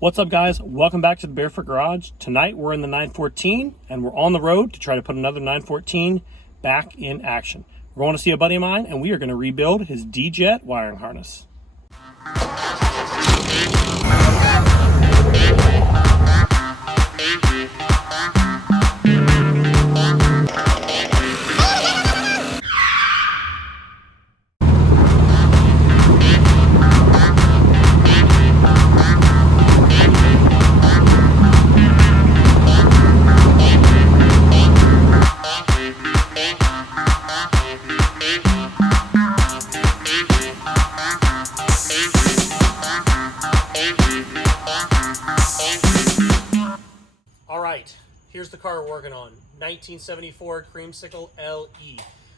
What's up, guys? Welcome back to the Barefoot Garage. Tonight we're in the 914 and we're on the road to try to put another 914 back in action. We're going to see a buddy of mine and we are going to rebuild his D-Jet wiring harness. Here's the car we're working on, 1974 Creamsicle LE.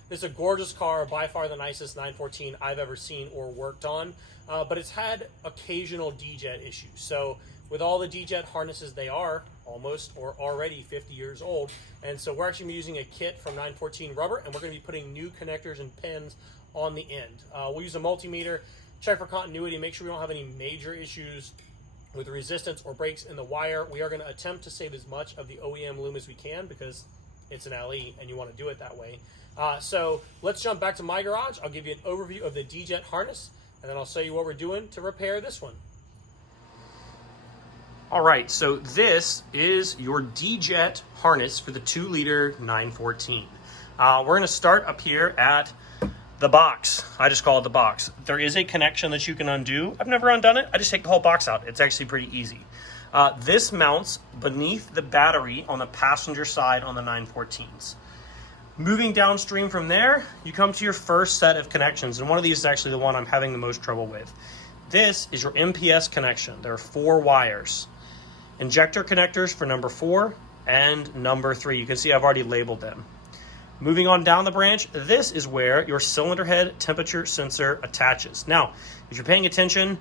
This is a gorgeous car, by far the nicest 914 I've ever seen or worked on, but it's had occasional D-Jet issues. So with all the D-Jet harnesses, they are almost or already 50 years old. And so we're actually using a kit from 914 rubber, and we're gonna be putting new connectors and pins on the end. We'll use a multimeter, check for continuity, make sure we don't have any major issues with resistance or breaks in the wire. We are going to attempt to save as much of the OEM loom as we can because it's an LE and you want to do it that way. So let's jump back to my garage. I'll give you an overview of the D-Jet harness and then I'll show you what we're doing to repair this one. All right, so this is your D-Jet harness for the 2-liter 914. We're going to start up here at the box. I just call it the box. There is a connection that you can undo. I've never undone it. I just take the whole box out. It's actually pretty easy. This mounts beneath the battery on the passenger side on the 914s. Moving downstream from there, you come to your first set of connections, and one of these is actually the one I'm having the most trouble with. This is your MPS connection. There are 4 wires. Injector connectors for number 4 and number 3. You can see I've already labeled them. Moving on down the branch, this is where your cylinder head temperature sensor attaches. Now, if you're paying attention,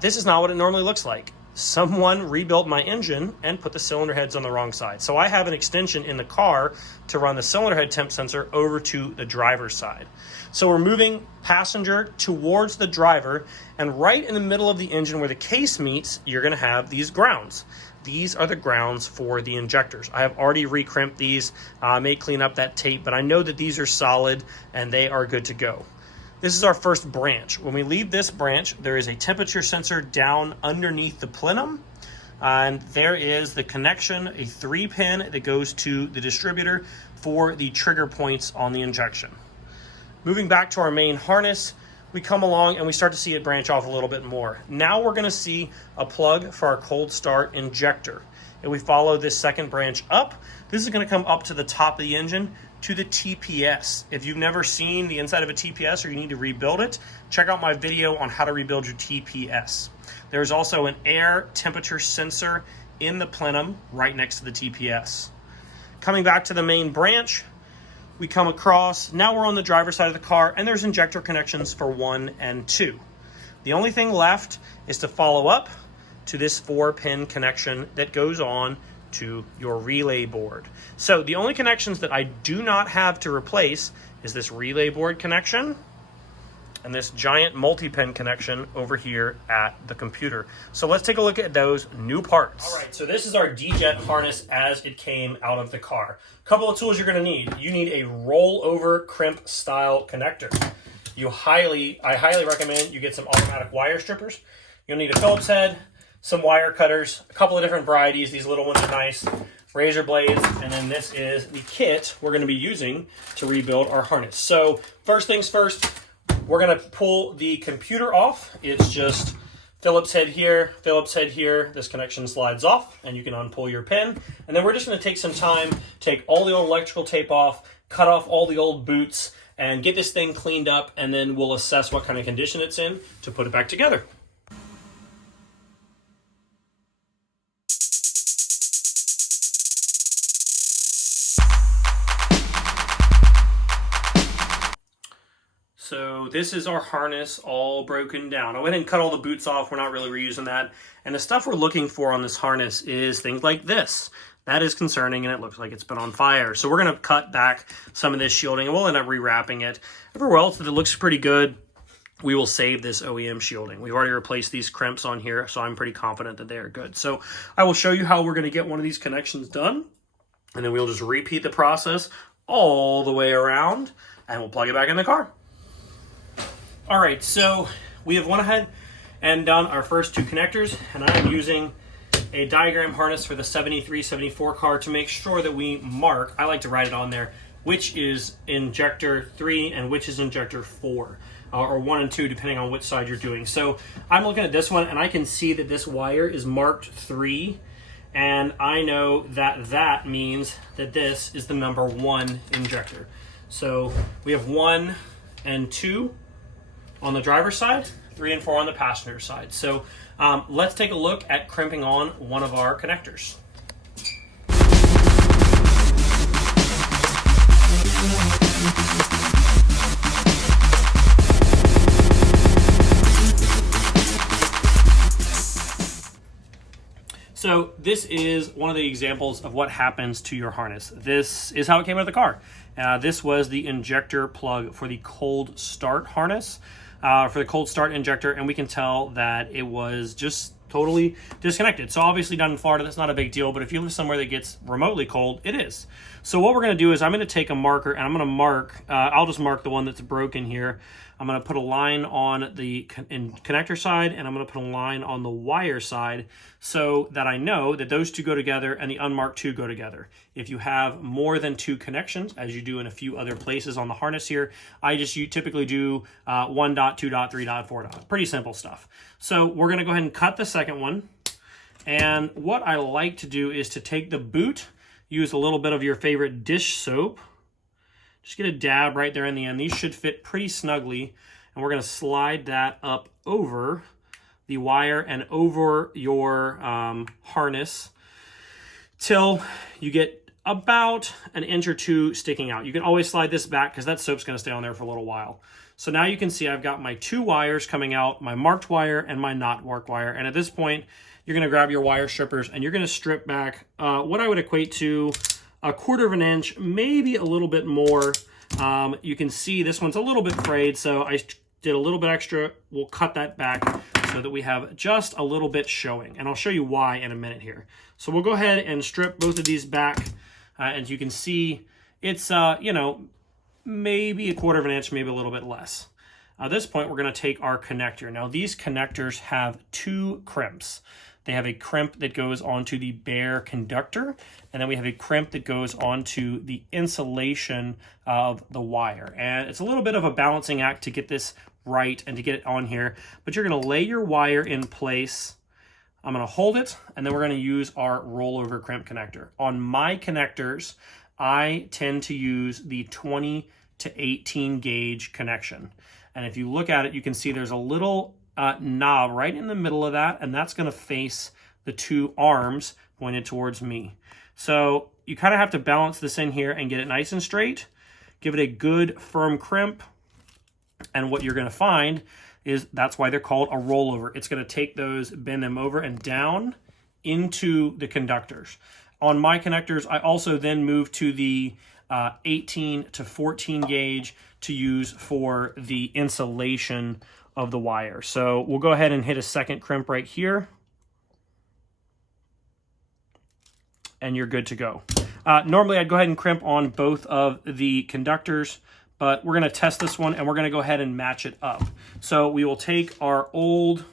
this is not what it normally looks like. Someone rebuilt my engine and put the cylinder heads on the wrong side. So I have an extension in the car to run the cylinder head temp sensor over to the driver's side. So we're moving passenger towards the driver, and right in the middle of the engine where the case meets, you're gonna have these grounds. These are the grounds for the injectors. I have already recrimped these. I may clean up that tape, but I know that these are solid and they are good to go. This is our first branch. When we leave this branch, there is a temperature sensor down underneath the plenum. And there is the connection, a 3-pin that goes to the distributor for the trigger points on the injection. Moving back to our main harness, we come along and we start to see it branch off a little bit more. Now we're gonna see a plug for our cold start injector. And we follow this second branch up. This is gonna come up to the top of the engine to the TPS. If you've never seen the inside of a TPS or you need to rebuild it, check out my video on how to rebuild your TPS. There's also an air temperature sensor in the plenum right next to the TPS. Coming back to the main branch, we come across, now we're on the driver's side of the car, and there's injector connections for 1 and 2. The only thing left is to follow up to this 4-pin connection that goes on to your relay board. So the only connections that I do not have to replace is this relay board connection and this giant multi-pin connection over here at the computer. So let's take a look at those new parts. All right, so this is our D-Jet harness as it came out of the car. A couple of tools you're gonna need. You need a rollover crimp style connector. I highly recommend you get some automatic wire strippers. You'll need a Phillips head, some wire cutters, a couple of different varieties. These little ones are nice, razor blades, and then this is the kit we're gonna be using to rebuild our harness. So first things first, we're gonna pull the computer off. It's just Phillips head here, Phillips head here. This connection slides off and you can unpull your pin. And then we're just gonna take some time, take all the old electrical tape off, cut off all the old boots, and get this thing cleaned up, and then we'll assess what kind of condition it's in to put it back together. So this is our harness all broken down. I went and cut all the boots off. We're not really reusing that. And the stuff we're looking for on this harness is things like this. That is concerning, and it looks like it's been on fire. So we're gonna cut back some of this shielding and we'll end up rewrapping it. Everywhere else, it looks pretty good. we will save this OEM shielding. We've already replaced these crimps on here, so I'm pretty confident that they are good. So I will show you how we're going to get one of these connections done, and then we'll just repeat the process all the way around, and we'll plug it back in the car. All right, so we have went ahead and done our first two connectors, and I'm using a diagram harness for the 73, 74 car to make sure that we mark, I like to write it on there, which is injector 3 and which is injector 4. Or 1 and 2, depending on which side you're doing. So I'm looking at this one, and I can see that this wire is marked 3, and I know that that means that this is the number 1 injector. So we have 1 and 2 on the driver's side, 3 and 4 on the passenger side. So let's take a look at crimping on one of our connectors. So this is one of the examples of what happens to your harness. This is how it came out of the car. This was the injector plug for the cold start harness, for the cold start injector, and we can tell that it was just totally disconnected. So obviously down in Florida, that's not a big deal, but if you live somewhere that gets remotely cold, it is. So what we're gonna do is I'm gonna take a marker and I'm gonna mark, I'll just mark the one that's broken here. I'm gonna put a line on the connector side, and I'm gonna put a line on the wire side so that I know that those two go together and the unmarked two go together. If you have more than 2 connections, as you do in a few other places on the harness here, you typically do 1 dot, 2 dot, 3 dot, 4 dot. Pretty simple stuff. So we're gonna go ahead and cut the second one. And what I like to do is to take the boot, use a little bit of your favorite dish soap, just get a dab right there in the end. These should fit pretty snugly, and we're going to slide that up over the wire and over your harness till you get about an inch or 2 sticking out. You can always slide this back because that soap's going to stay on there for a little while. So now you can see I've got my 2 wires coming out, my marked wire and my not marked wire. And at this point, you're going to grab your wire strippers and you're going to strip back what I would equate to 1/4 of an inch, maybe a little bit more. You can see this one's a little bit frayed, so I did a little bit extra. We'll cut that back so that we have just a little bit showing, and I'll show you why in a minute here. So we'll go ahead and strip both of these back, and you can see it's, you know, maybe 1/4 of an inch, maybe a little bit less. At this point, we're going to take our connector. Now, these connectors have 2 crimps. They have a crimp that goes onto the bare conductor, and then we have a crimp that goes onto the insulation of the wire. And it's a little bit of a balancing act to get this right and to get it on here, but you're going to lay your wire in place. I'm going to hold it, and then we're going to use our rollover crimp connector. On my connectors, I tend to use the 20 to 18 gauge connection. And if you look at it, you can see there's a little knob right in the middle of that, and that's going to face the 2 arms pointed towards me. So you kind of have to balance this in here and get it nice and straight. Give it a good firm crimp, and what you're going to find is that's why they're called a rollover. It's going to take those, bend them over and down into the conductors. On my connectors, I also then move to the 18 to 14 gauge to use for the insulation of the wire. So we'll go ahead and hit a second crimp right here, and you're good to go. Normally I'd go ahead and crimp on both of the conductors, but we're going to test this one and we're going to go ahead and match it up. So we will take our old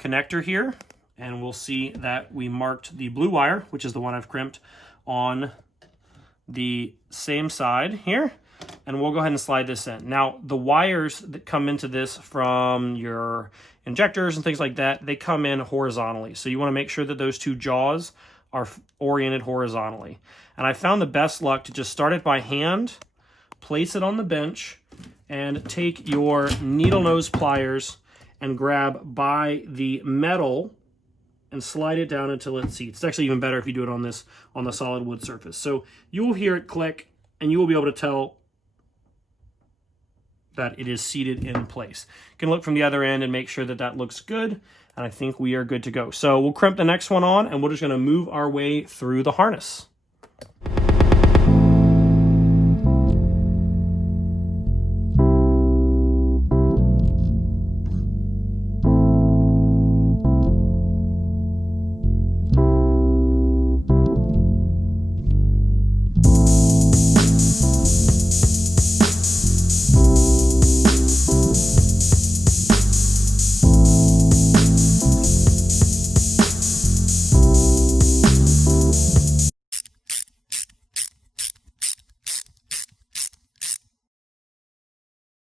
connector here, and we'll see that we marked the blue wire, which is the one I've crimped, on the same side here. And we'll go ahead and slide this in. Now, the wires that come into this from your injectors and things like that, they come in horizontally. So you want to make sure that those 2 jaws are oriented horizontally. And I found the best luck to just start it by hand, place it on the bench, and take your needle nose pliers and grab by the metal and slide it down until it seats. It's actually even better if you do it on the solid wood surface. So you will hear it click, and you will be able to tell that it is seated in place. You can look from the other end and make sure that that looks good, and I think we are good to go. So we'll crimp the next one on, and we're just going to move our way through the harness.